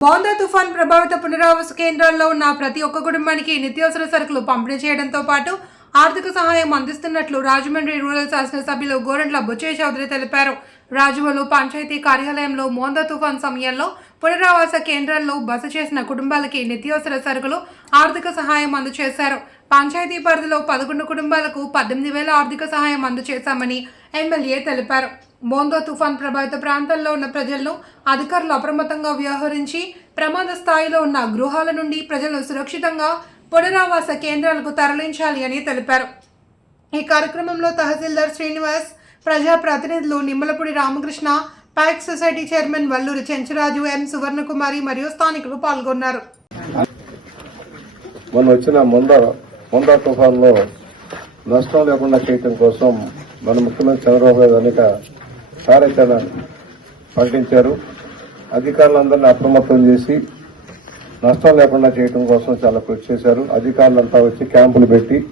మోందా తుఫాన్ ప్రభావిత పునరావాస కేంద్రాల్లో ఉన్న ప్రతి ఒక్క కుటుంబానికి నిత్యావసర సరుకులు పంపిణీ చేయడంతో పాటు ఆర్థిక సహాయం అందిస్తున్నట్లు రాజమండ్రి రూరల్ శాసనసభ్యులు గోరంట్ల బుచ్చయ్య చౌదరి తెలిపారు. రాజమలు పంచాయతీ కార్యాలయంలో మోందా తుఫాన్ సమయంలో పునరావాస కేంద్రాల్లో బస చేసిన కుటుంబాలకి నిత్యావసర సరుకులు ఆర్థిక సహాయం అందజేశారు. పంచాయతీ పరిధిలో పదకొండు కుటుంబాలకు పద్దెనిమిది వేల ఆర్థిక సహాయం అందజేశామని ఎమ్మెల్యే తెలిపారు. బోందో తుఫాన్ ప్రభావిత ప్రాంతాల్లో ఉన్న ప్రజలను అధికారులు అప్రమత్తంగా వ్యవహరించి ప్రమాద స్థాయిలో ఉన్న గృహాల నుండి ప్రజలను సురక్షితంగా పునరావాస కేంద్రాలకు తరలించాలి అని తెలిపారు. ఈ కార్యక్రమంలో తహసీల్దార్ శ్రీనివాస్ ప్రజా ప్రతినిధులు Nimmalapudi Ramakrishna PACS society chairman Valluri Chencharaju M Suvarnakumari మరియు స్థానికులు పాల్గొన్నారు. మొన్న వచ్చిన ముంద ముందా తుఫాన్లో నష్టం లేకుండా చేయటం కోసం మన ముఖ్యమంత్రి చంద్రబాబు నాయుడు అనేక కార్యాచరణ ప్రకటించారు అధికారులందరినీ అప్రమత్తం చేసి నష్టం లేకుండా చేయటం కోసం చాలా కృషి చేశారు. అధికారులంతా వచ్చి క్యాంపులు పెట్టి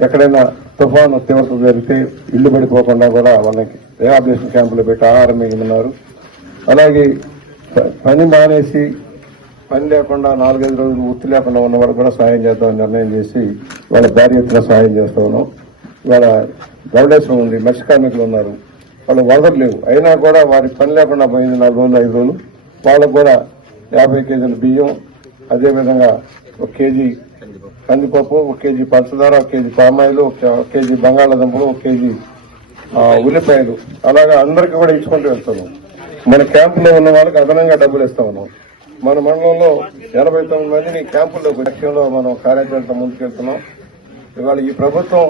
ఎక్కడైనా తుఫాను తీవ్రత జరిగితే ఇల్లు పడిపోకుండా కూడా వాళ్ళకి రిహాబిలేషన్ క్యాంపులు పెట్టి ఆహారం మిగిలినారు. అలాగే ప- పని మానేసి పని లేకుండా నాలుగైదు రోజులు వృత్తి లేకుండా ఉన్న వారు కూడా సహాయం చేద్దామని నిర్ణయం చేసి వాళ్ళ భార్య సహాయం చేస్తా ఉన్నాం. ఇవాళ గౌడేశ్వరం ఉంది మత్స్య కార్మికులు ఉన్నారు. వాళ్ళు వదలు లేవు అయినా కూడా వారి పని లేకుండా పోయింది నాలుగు రోజులు ఐదు రోజులు. వాళ్ళకు కూడా యాభై కేజీల బియ్యం అదేవిధంగా ఒక కేజీ కందిపప్పు ఒక కేజీ పంచదార ఒక కేజీ పామాయిలు ఒక కేజీ బంగాళాదుంపలు ఒక కేజీ ఉల్లిపాయలు. అలాగా అందరికీ కూడా ఇచ్చుకుంటూ వెళ్తున్నాం. మన క్యాంపులో ఉన్న వాళ్ళకి అదనంగా డబ్బులు ఇస్తా ఉన్నాం. మన మండలంలో ఎనభై తొమ్మిది మందిని క్యాంపుల్లో లక్ష్యంలో మనం కార్యాచరణ ముందుకెళ్తున్నాం. ఇవాళ ఈ ప్రభుత్వం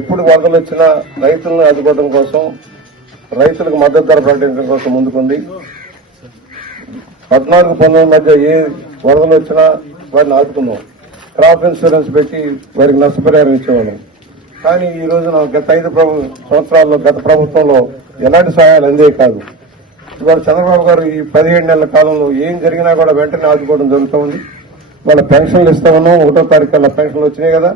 ఎప్పుడు వరదలు వచ్చినా రైతులను ఆదుకోవడం కోసం రైతులకు మద్దతు ధర ప్రకటించడం కోసం ముందుకుంది. పద్నాలుగు పంతొమ్మిది మధ్య ఏ వరదలు వచ్చినా వారిని ఆదుకున్నాం. క్రాప్ ఇన్సూరెన్స్ పెట్టి వారికి నష్టపరిహారం ఇచ్చేవాళ్ళం. కానీ ఈ రోజున గత ఐదు సంవత్సరాల్లో గత ప్రభుత్వంలో ఎలాంటి సహాయాలు అందే కాదు. ఇవాళ చంద్రబాబు గారు ఈ పదిహేడు నెలల కాలంలో ఏం జరిగినా కూడా వెంటనే ఆదుకోవడం జరుగుతూ ఉంది. వాళ్ళ పెన్షన్లు ఇస్తా ఉన్నాం. ఒకటో తారీఖు పెన్షన్లు వచ్చినాయి కదా.